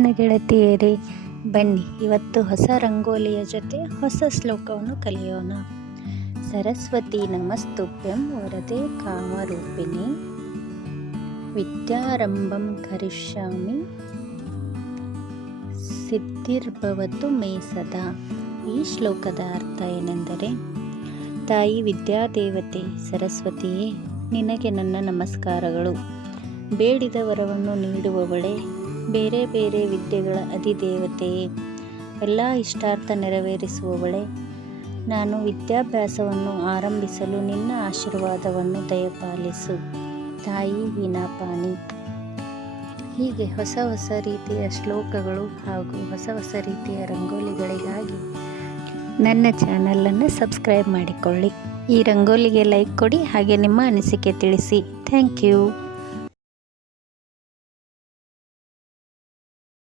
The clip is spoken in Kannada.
ನನ್ನ ಗೆಳತಿಯರೇ, ಬನ್ನಿ ಇವತ್ತು ಹೊಸ ರಂಗೋಲಿಯ ಜೊತೆ ಹೊಸ ಶ್ಲೋಕವನ್ನು ಕಲಿಯೋಣ. ಸರಸ್ವತಿ ನಮಸ್ತುಭ್ಯಂ ವರದೆ ಕಾಮರೂಪಿಣಿ ವಿದ್ಯಾರಂಭಂ ಕರಿಷ್ಯಾಮಿ ಸಿದ್ಧಿರ್ಭವತು ಮೇ ಸದಾ. ಈ ಶ್ಲೋಕದ ಅರ್ಥ ಏನೆಂದರೆ, ತಾಯಿ ವಿದ್ಯಾದೇವತೆ ಸರಸ್ವತಿಯೇ, ನಿನಗೆ ನನ್ನ ನಮಸ್ಕಾರಗಳು. ಬೇಡಿದ ವರವನ್ನು ನೀಡುವವಳೆ, ಬೇರೆ ಬೇರೆ ವಿದ್ಯೆಗಳ ಅಧಿದೇವತೆಯೇ, ಎಲ್ಲ ಇಷ್ಟಾರ್ಥ ನೆರವೇರಿಸುವವಳೆ, ನಾನು ವಿದ್ಯಾಭ್ಯಾಸವನ್ನು ಆರಂಭಿಸಲು ನಿನ್ನ ಆಶೀರ್ವಾದವನ್ನು ದಯಪಾಲಿಸು ತಾಯಿ ವೀಣಾಪಾಣಿ. ಹೀಗೆ ಹೊಸ ಹೊಸ ರೀತಿಯ ಶ್ಲೋಕಗಳು ಹಾಗೂ ಹೊಸ ಹೊಸ ರೀತಿಯ ರಂಗೋಲಿಗಳಿಗಾಗಿ ನನ್ನ ಚಾನಲನ್ನು ಸಬ್ಸ್ಕ್ರೈಬ್ ಮಾಡಿಕೊಳ್ಳಿ. ಈ ರಂಗೋಲಿಗೆ ಲೈಕ್ ಕೊಡಿ, ಹಾಗೆ ನಿಮ್ಮ ಅನಿಸಿಕೆ ತಿಳಿಸಿ. Thank you.